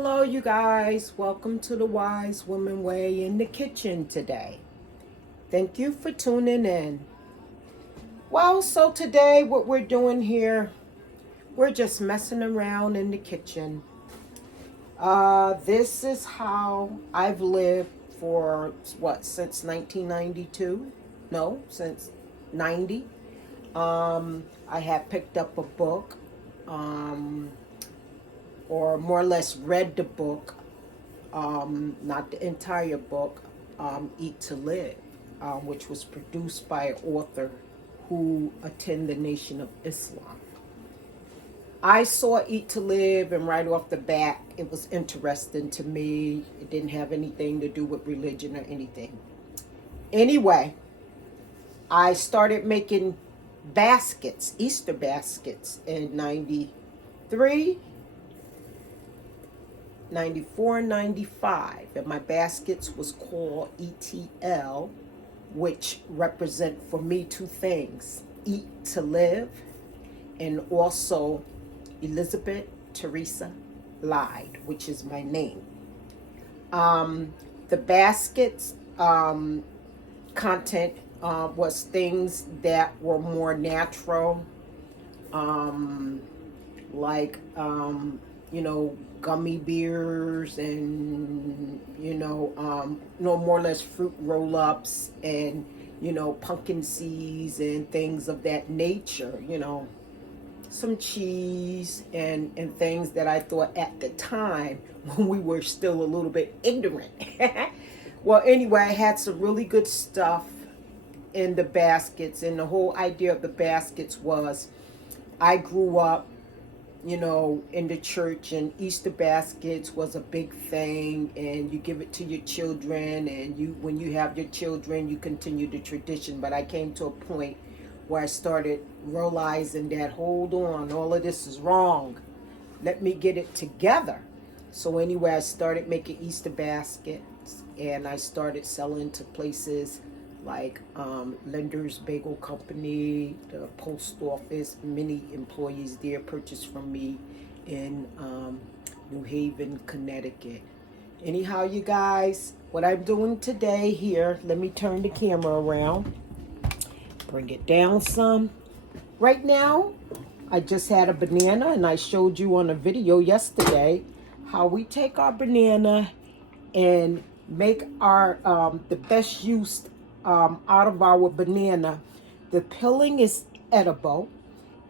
Hello, you guys. Welcome to the Wise Woman Way in the kitchen today. Thank you for tuning in. Well, so today what we're doing here, we're just messing around in the kitchen. This is how I've lived for since 1992? No, since 90. I have picked up a book. Or more or less read the book, not the entire book, Eat to Live, which was produced by an author who attended the Nation of Islam. I saw Eat to Live, and right off the bat, it was interesting to me. It didn't have anything to do with religion or anything. Anyway, I started making baskets, Easter baskets in 93. 94, 95, and my baskets was called ETL, which represent for me two things: Eat to Live, and also Elizabeth Teresa Lied, which is my name. The baskets content was things that were more natural, like gummy beers and more or less fruit roll-ups and pumpkin seeds and things of that nature, some cheese and things that I thought at the time when we were still a little bit ignorant. Well, anyway, I had some really good stuff in the baskets, and the whole idea of the baskets was I grew up in the church, and Easter baskets was a big thing, and you give it to your children, and when you have your children, you continue the tradition. But I came to a point where I started realizing that, hold on, all of this is wrong. Let me get it together. So anyway, I started making Easter baskets, and I started selling to places like Lender's Bagel Company, the post office. Many employees there purchased from me in New Haven, Connecticut. Anyhow, you guys, what I'm doing today here, let me turn the camera around, bring it down some. Right now, I just had a banana, and I showed you on a video yesterday how we take our banana and make our the best use out of our banana. The peeling is edible,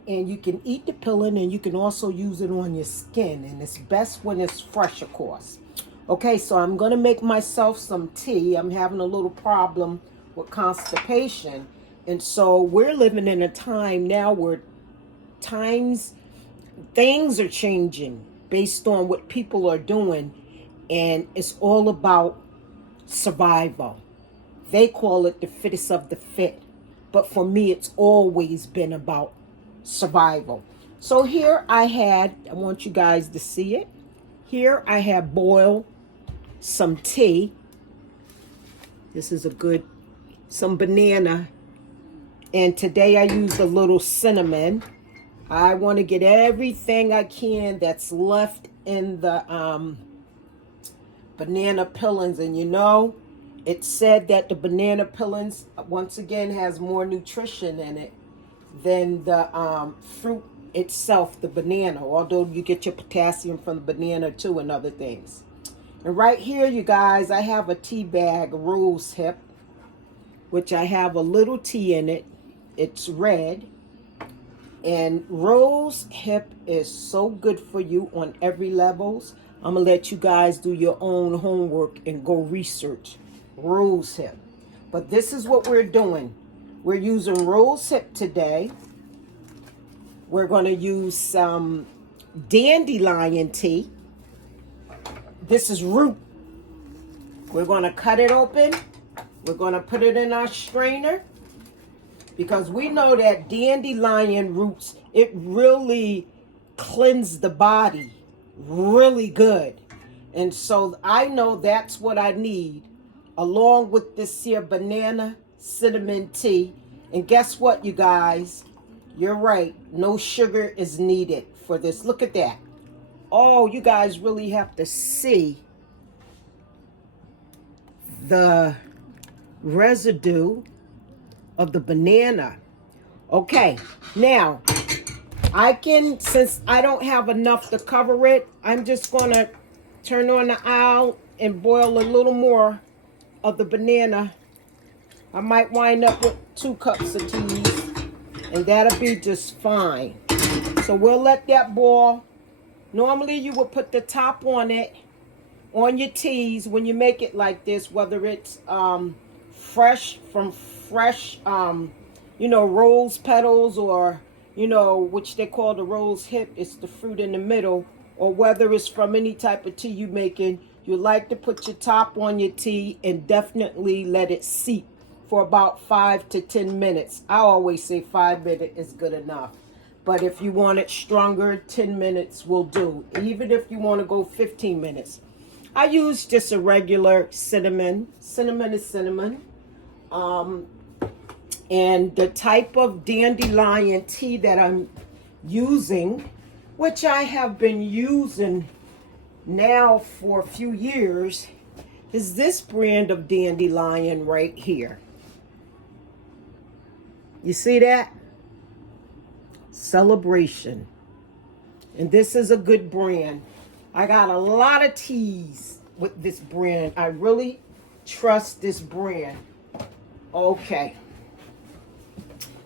and you can eat the peeling, and you can also use it on your skin, and it's best when it's fresh, of course. Okay, so I'm going to make myself some tea. I'm having a little problem with constipation, and so we're living in a time now where things are changing based on what people are doing, and it's all about survival. They call it the fittest of the fit. But for me, it's always been about survival. So here I want you guys to see it. Here I have boiled some tea. This is some banana. And today I used a little cinnamon. I want to get everything I can that's left in the banana peelings. And it said that the banana peelings, once again, has more nutrition in it than the fruit itself, the banana, although you get your potassium from the banana too and other things. And right here, you guys, I have a tea bag, a rose hip, which I have a little tea in it. It's red. And rose hip is so good for you on every levels. I'm going to let you guys do your own homework and go research rose hip. But this is what we're doing. We're using rose hip today. We're going to use some dandelion tea. This is root. We're going to cut it open. We're going to put it in our strainer, because we know that dandelion roots, it really cleanses the body really good. And so I know that's what I need, along with this here banana cinnamon tea. And guess what, you guys? You're right. No sugar is needed for this. Look at that. Oh, you guys really have to see the residue of the banana. Okay, now since I don't have enough to cover it, I'm just gonna turn on the owl and boil a little more of the banana. I might wind up with 2 cups of tea, and that'll be just fine. So we'll let that boil. Normally you would put the top on it, on your teas when you make it like this, whether it's fresh rose petals, or which they call the rose hip, it's the fruit in the middle, or whether it's from any type of tea you're making. You like to put your top on your tea and definitely let it seep for about 5 to 10 minutes. I always say 5 minutes is good enough. But if you want it stronger, 10 minutes will do. Even if you want to go 15 minutes. I use just a regular cinnamon. Cinnamon is cinnamon. And the type of dandelion tea that I'm using, which I have been using now for a few years, is this brand of dandelion right here. You see that? Celebration. And this is a good brand. I got a lot of teas with this brand. I really trust this brand. Okay.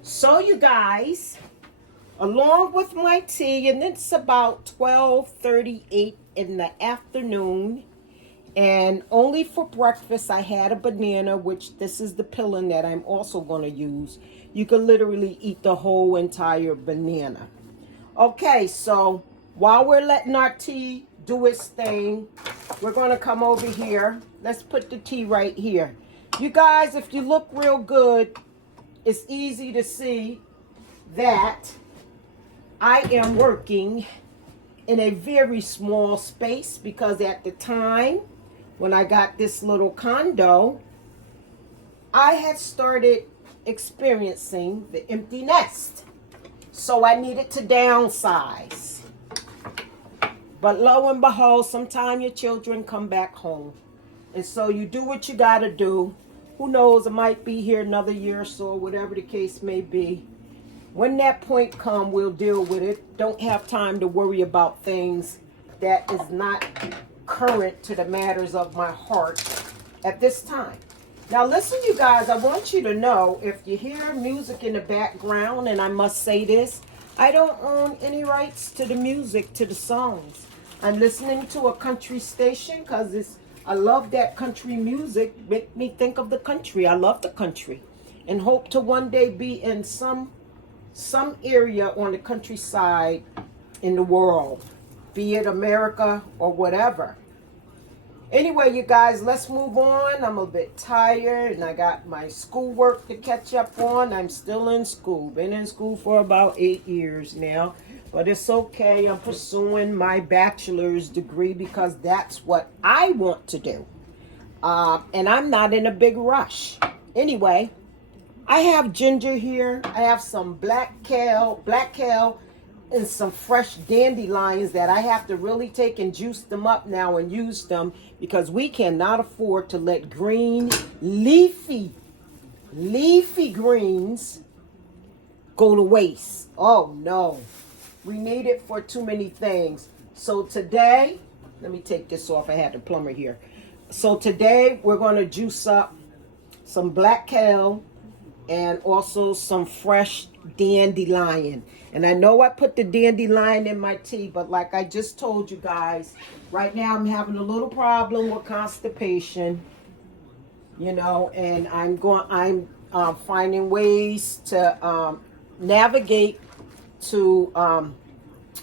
So you guys, along with my tea, and it's about 12:38 in the afternoon, and only for breakfast I had a banana, which this is the peeling that I'm also going to use. You can literally eat the whole entire banana. Okay, so while we're letting our tea do its thing, we're going to come over here. Let's put the tea right here. You guys, if you look real good, it's easy to see that I am working in a very small space, because at the time when I got this little condo, I had started experiencing the empty nest. So I needed to downsize. But lo and behold, sometimes your children come back home. And so you do what you got to do. Who knows, I might be here another year or so, whatever the case may be. When that point comes, we'll deal with it. Don't have time to worry about things that is not current to the matters of my heart at this time. Now listen, you guys, I want you to know, if you hear music in the background, and I must say this, I don't own any rights to the music, to the songs. I'm listening to a country station because I love that country music. Make me think of the country. I love the country, and hope to one day be in some area on the countryside in the world, be it America or whatever. Anyway, you guys, let's move on. I'm a bit tired, and I got my schoolwork to catch up on. I'm still in school. Been in school for about 8 years now. But it's okay. I'm pursuing my bachelor's degree because that's what I want to do. And I'm not in a big rush. Anyway, I have ginger here. I have some black kale, and some fresh dandelions that I have to really take and juice them up now and use them, because we cannot afford to let green, leafy greens go to waste. Oh no. We need it for too many things. So today, let me take this off. I had the plumber here. So today we're going to juice up some black kale and also some fresh dandelion. And I know I put the dandelion in my tea, but like I just told you guys, right now I'm having a little problem with constipation, and I'm finding ways to navigate to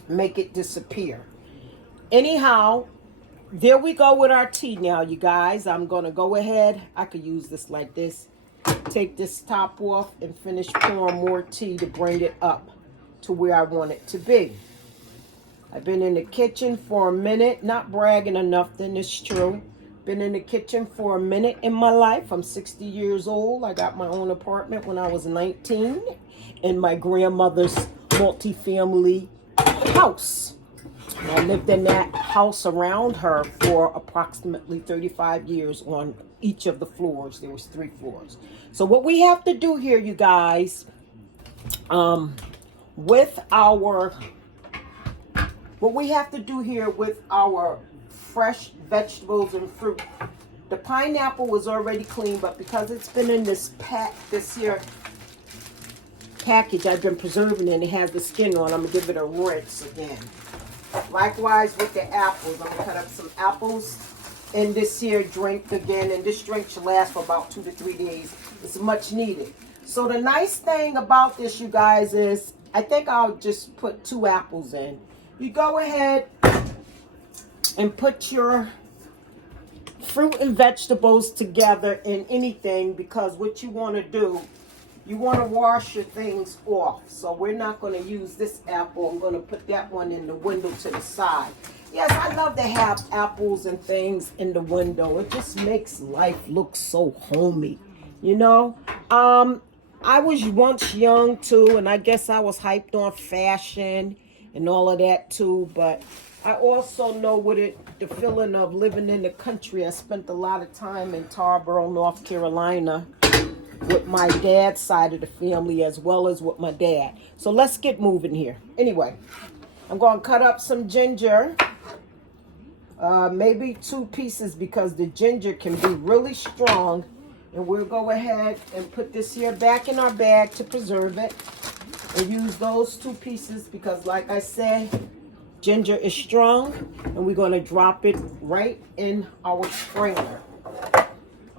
make it disappear. Anyhow, there we go with our tea now, you guys. I'm going to go ahead. I could use this like this. Take this top off and finish pouring more tea to bring it up to where I want it to be. I've been in the kitchen for a minute, not bragging or nothing, it's true. Been in the kitchen for a minute in my life. I'm 60 years old. I got my own apartment when I was 19 in my grandmother's multi-family house. My lived in that house around her for approximately 35 years on each of the floors. There was 3 floors. So what we have to do here, you guys, with our what we have to do here with our fresh vegetables and fruit. The pineapple was already clean, but because it's been in this here package, I've been preserving it and it has the skin on. I'm gonna give it a rinse again. Likewise with the apples, I'm gonna cut up some apples in this here drink again, and this drink should last for about 2 to 3 days. It's much needed. So the nice thing about this, you guys, is I think I'll just put 2 apples in. You go ahead and put your fruit and vegetables together in anything, because what you want to do, you want to wash your things off. So we're not going to use this apple. I'm going to put that one in the window to the side. Yes, I love to have apples and things in the window. It just makes life look so homey, you know. I was once young too, and I guess I was hyped on fashion and all of that too, but I also know what the feeling of living in the country. I spent a lot of time in Tarboro, North Carolina, with my dad's side of the family as well as with my dad. So let's get moving here. Anyway, I'm going to cut up some ginger, maybe 2 pieces, because the ginger can be really strong. And we'll go ahead and put this here back in our bag to preserve it, and use those 2 pieces because, like I said, ginger is strong, and we're going to drop it right in our strainer.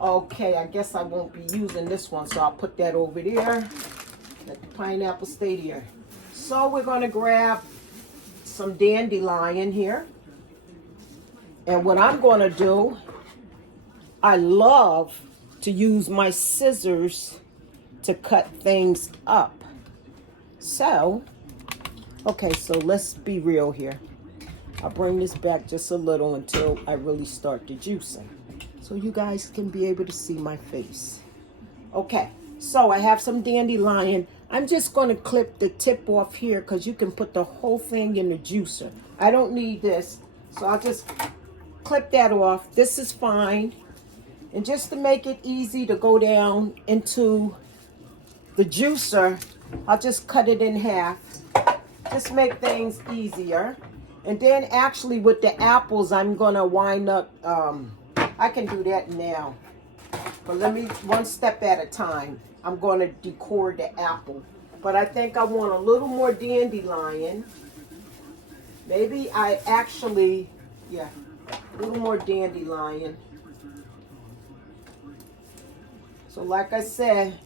Okay, I guess I won't be using this one, so I'll put that over there. Let the pineapple stay there. So we're going to grab some dandelion here. And what I'm going to do, I love to use my scissors to cut things up. So, okay, so let's be real here. I'll bring this back just a little until I really start the juicing, so you guys can be able to see my face. Okay, so I have some dandelion. I'm just going to clip the tip off here because you can put the whole thing in the juicer. I don't need this, so I'll just clip that off. This is fine. And just to make it easy to go down into the juicer, I'll just cut it in half. Just make things easier. And then actually with the apples, I'm going to wind up, I can do that now. But let me, one step at a time, I'm going to decor the apple. But I think I want a little more dandelion. Maybe I actually, yeah, a little more dandelion. So like I said,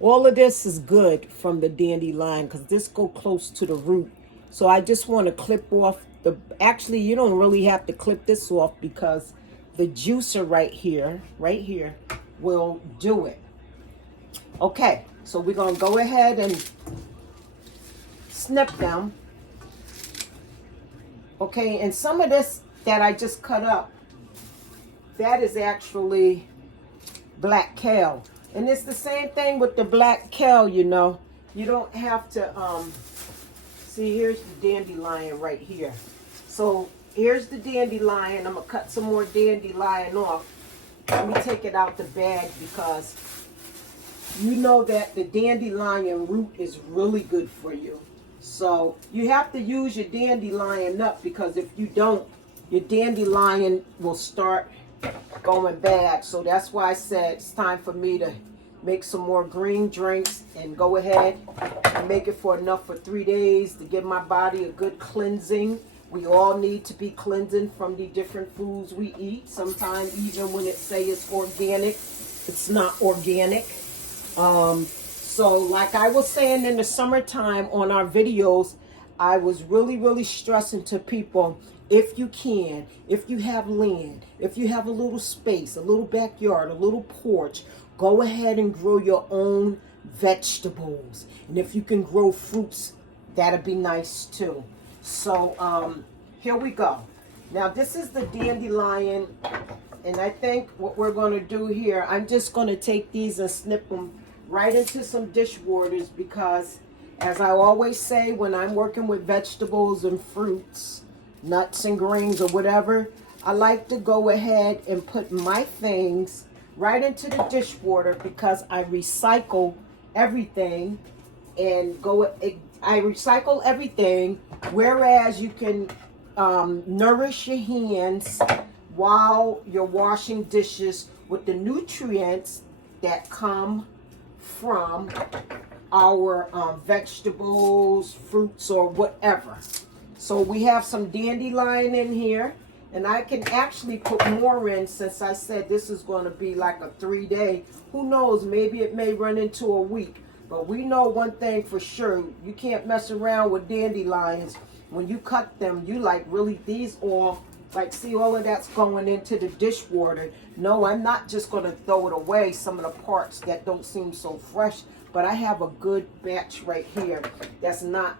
all of this is good from the dandelion because this go close to the root. So I just want to clip off the, actually you don't really have to clip this off because the juicer right here will do it. Okay, so we're going to go ahead and snip them. Okay, and some of this that I just cut up, that is actually black kale. And it's the same thing with the black kale, you know. You don't have to, see, here's the dandelion right here. So here's the dandelion. I'm going to cut some more dandelion off. Let me take it out the bag because you know that the dandelion root is really good for you. So you have to use your dandelion up because if you don't, your dandelion will start going bad. So that's why I said it's time for me to make some more green drinks and go ahead and make it for enough for 3 days to give my body a good cleansing. We all need to be cleansing from the different foods we eat. Sometimes even when it say it's organic, it's not organic. So like I was saying in the summertime on our videos, I was really stressing to people, if you can, if you have land, if you have a little space, a little backyard, a little porch, go ahead and grow your own vegetables. And if you can grow fruits, that'd be nice too. So here we go. Now this is the dandelion, and I think what we're going to do here, I'm just going to take these and snip them right into some dish waters because, as I always say when I'm working with vegetables and fruits, nuts and greens or whatever, I like to go ahead and put my things right into the dishwater because I recycle everything and I recycle everything, whereas you can nourish your hands while you're washing dishes with the nutrients that come from our vegetables, fruits, or whatever. So we have some dandelion in here, and I can actually put more in since I said this is going to be like a 3-day. Who knows, maybe it may run into a week. But we know one thing for sure, you can't mess around with dandelions. When you cut them, you like really these all, like see all of that's going into the dishwater. No, I'm not just going to throw it away, some of the parts that don't seem so fresh, but I have a good batch right here that's not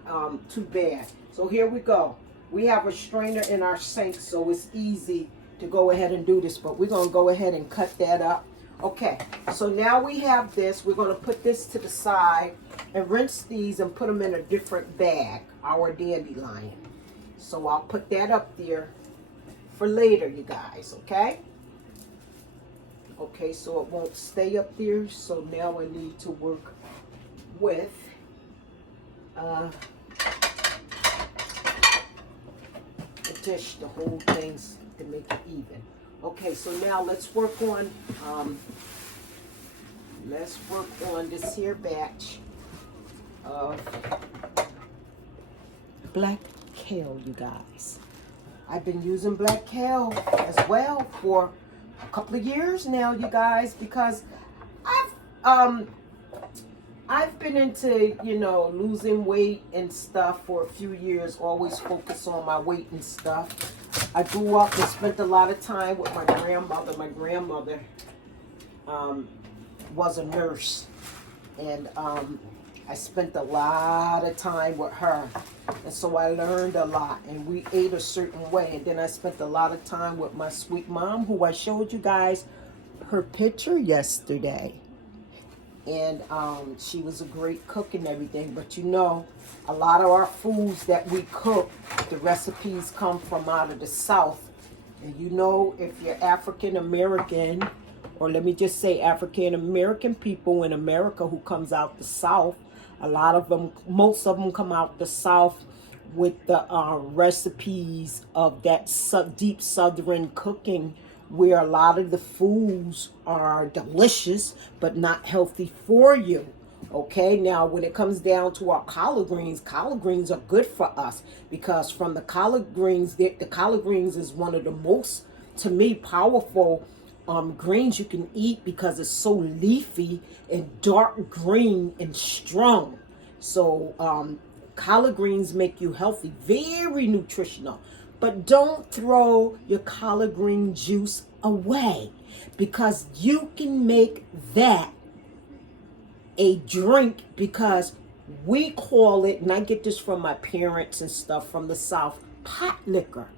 too bad. So here we go. We have a strainer in our sink, so it's easy to go ahead and do this, but we're going to go ahead and cut that up. Okay, so now we have this. We're going to put this to the side and rinse these and put them in a different bag, our dandelion. So I'll put that up there for later, you guys, okay? Okay, so it won't stay up there, so now I need to work with the dish, the whole things to make it even. Okay, so now let's work on this here batch of black kale, you guys. I've been using black kale as well for a couple of years now, you guys, because I've been into, you know, losing weight and stuff for a few years, always focus on my weight and stuff. I grew up and spent a lot of time with my grandmother. My grandmother was a nurse, and I spent a lot of time with her, and so I learned a lot, and we ate a certain way. And then I spent a lot of time with my sweet mom, who I showed you guys her picture yesterday. And she was a great cook and everything. But you know, a lot of our foods that we cook, the recipes come from out of the South. And you know, if you're African American, or let me just say African American people in America who comes out the South, a lot of them, most of them come out the South with the recipes of that deep Southern cooking, where a lot of the foods are delicious but not healthy for you. Okay, now when it comes down to our collard greens are good for us, because from the collard greens, the collard greens is one of the most, to me, powerful greens you can eat, because it's so leafy and dark green and strong. So collard greens make you healthy, very nutritional. But don't throw your collard green juice away, because you can make that a drink, because we call it, and I get this from my parents and stuff from the South, pot liquor.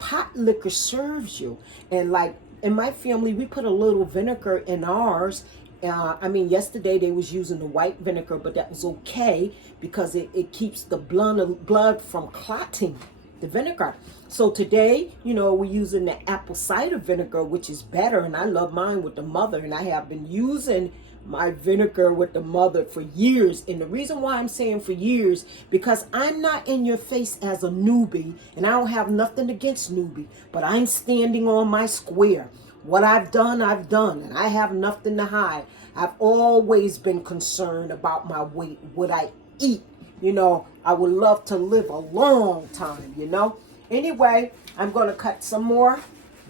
Pot liquor serves you. And like in my family, we put a little vinegar in ours. I mean, yesterday they was using the white vinegar, but that was okay, because it keeps the blood from clotting, the vinegar. So today, you know, we're using the apple cider vinegar, which is better, and I love mine with the mother, and I have been using my vinegar with the mother for years. And the reason why I'm saying for years, because I'm not in your face as a newbie, and I don't have nothing against newbie, but I'm standing on my square. What I've done, and I have nothing to hide. I've always been concerned about my weight, what I eat. You know, I would love to live a long time, you know. Anyway, I'm going to cut some more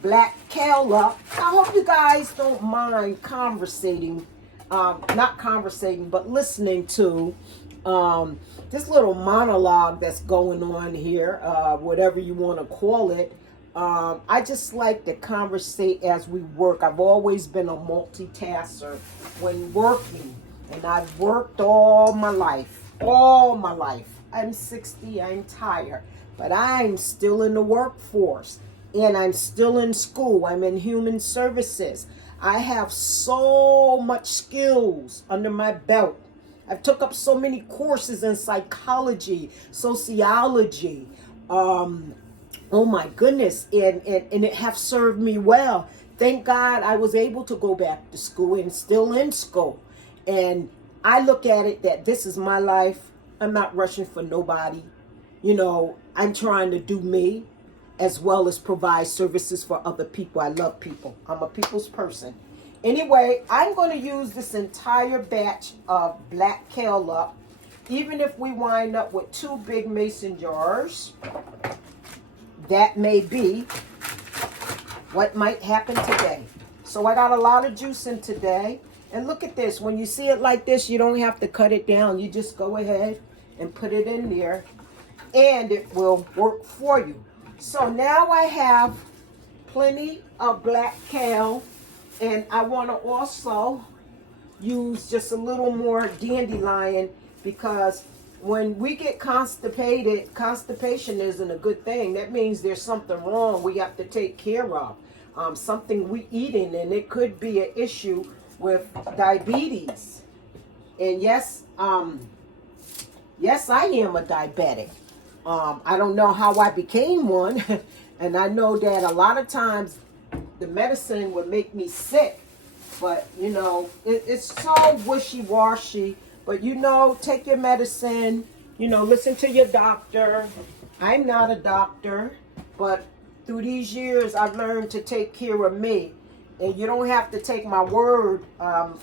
black kale up. I hope you guys don't mind conversating, not conversating, but listening to this little monologue that's going on here, whatever you want to call it. I just like to conversate as we work. I've always been a multitasker when working, and I've worked all my life. All my life. I'm 60, I'm tired, but I'm still in the workforce, and I'm still in school. I'm in human services. I have so much skills under my belt. I've took up so many courses in psychology, sociology, Oh my goodness, and it have served me well. Thank God I was able to go back to school and still in school. And I look at it that this is my life. I'm not rushing for nobody. You know, I'm trying to do me as well as provide services for other people. I love people. I'm a people's person. Anyway, I'm going to use this entire batch of black kale up, even if we wind up with 2 big mason jars. That may be what might happen today. So I got a lot of juice in today. And look at this. When you see it like this, you don't have to cut it down. You just go ahead and put it in there, and it will work for you. So now I have plenty of black kale, and I want to also use just a little more dandelion, because when we get constipated, constipation isn't a good thing. That means there's something wrong we have to take care of. Something we eating, and it could be an issue with diabetes. And yes, yes, I am a diabetic. I don't know how I became one. And I know that a lot of times the medicine would make me sick. But, you know, it's so wishy-washy. But, you know, take your medicine. You know, listen to your doctor. I'm not a doctor. But through these years, I've learned to take care of me. And you don't have to take my word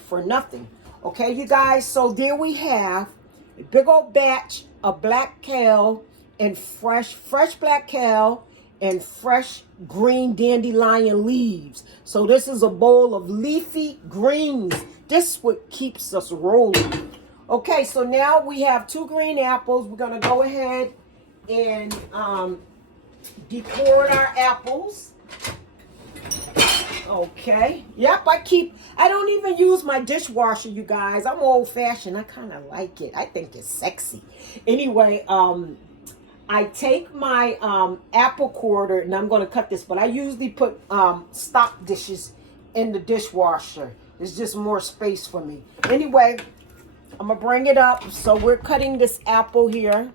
for nothing. Okay, you guys? So there we have a big old batch of black kale and fresh black kale and fresh green dandelion leaves. So this is a bowl of leafy greens. This is what keeps us rolling. Okay, so now we have 2 green apples. We're going to go ahead and decord our apples. Okay. Yep, I don't even use my dishwasher, you guys. I'm old fashioned. I kind of like it. I think it's sexy. Anyway, I take my apple quarter, and I'm going to cut this, but I usually put stock dishes in the dishwasher. It's just more space for me. Anyway, I'm going to bring it up. So we're cutting this apple here.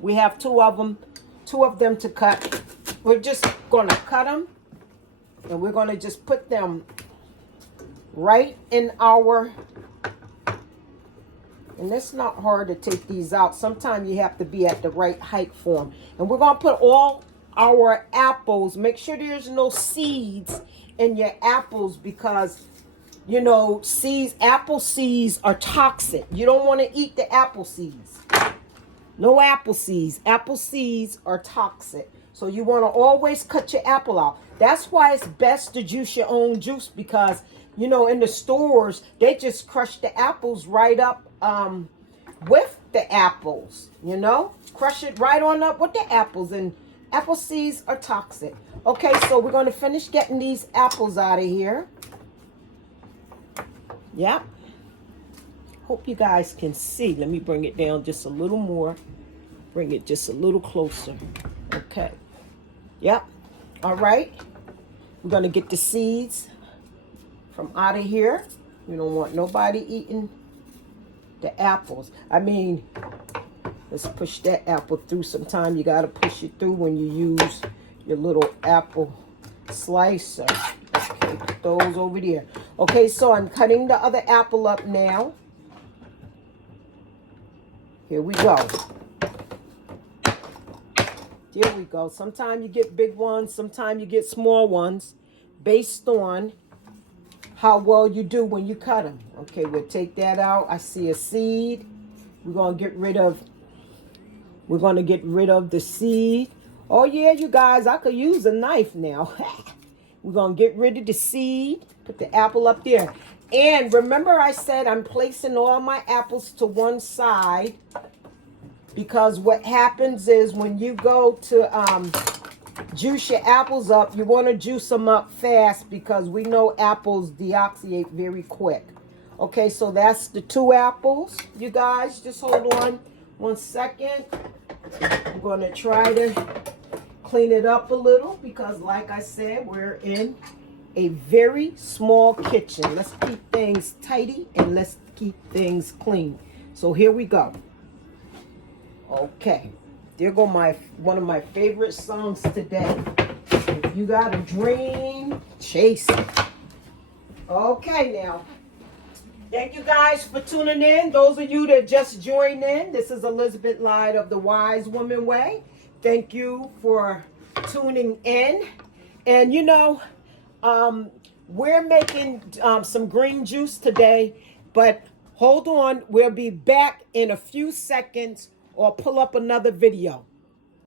We have 2 of them to cut. We're just going to cut them, and we're going to just put them right in our, and it's not hard to take these out. Sometimes you have to be at the right height for them. And we're going to put all our apples, make sure there's no seeds in your apples, because, you know, apple seeds are toxic. You don't want to eat the apple seeds. No apple seeds. Apple seeds are toxic. So you want to always cut your apple out. That's why it's best to juice your own juice, because, you know, in the stores, they just crush the apples right up with the apples, you know. Crush it right on up with the apples, and apple seeds are toxic. Okay, so we're going to finish getting these apples out of here. Yep. Hope you guys can see. Let me bring it down just a little more. Bring it just a little closer. Okay. Yep. All right. We're going to get the seeds from out of here. We don't want nobody eating the apples. I mean, let's push that apple through. Sometimes you got to push it through when you use your little apple slicer. Okay, put those over there. Okay, so I'm cutting the other apple up now. Here we go. There we go. Sometimes you get big ones, sometimes you get small ones, based on how well you do when you cut them. Okay, we'll take that out. I see a seed. We're going to get rid of the seed. Oh yeah, you guys, I could use a knife now. We're going to get rid of the seed. Put the apple up there. And remember I said I'm placing all my apples to one side, because what happens is when you go to juice your apples up, you want to juice them up fast, because we know apples deoxidate very quick. Okay, so that's the 2 apples. You guys, just hold on 1 second. I'm going to try to clean it up a little, because like I said, we're in a very small kitchen. Let's keep things tidy and let's keep things clean. So here we go. Okay, There go one of my favorite songs today. If you got a dream, chase it. Okay, now. Thank you guys for tuning in. Those of you that just joined in, this is Elizabeth Lyde of the Wise Woman Way. Thank you for tuning in. And you know, we're making some green juice today, but hold on, we'll be back in a few seconds or pull up another video.